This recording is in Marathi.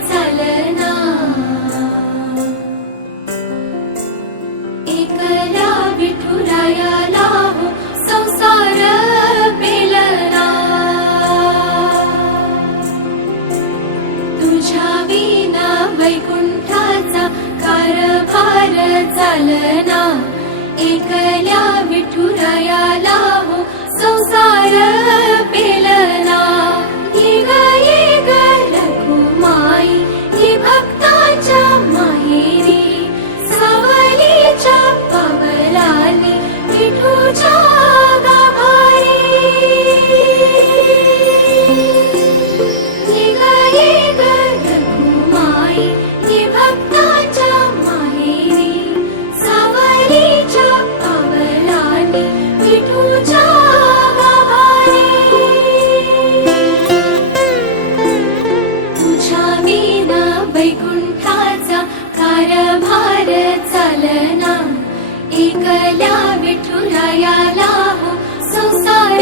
चालना, एकला विठुरायाला हो संसार पेलना, तुझ्या विना वैकुंठाचा कारभार चालना, एकल्या विठुरायाला हो संसार पेलना। ये ग रघुमाई ही भक्ताच्या माहेरी, सावलीच्या पावलांनी विठूच्या गाभारी। ये ग रघुमाई ही भक्ताच्या माहेरी, सावलीच्या पावलांनी विठूच्या गाभारी। तुझ्या विना वैकुंठाचा कारभार चालना, एकल्या विठुरायाला हो संसार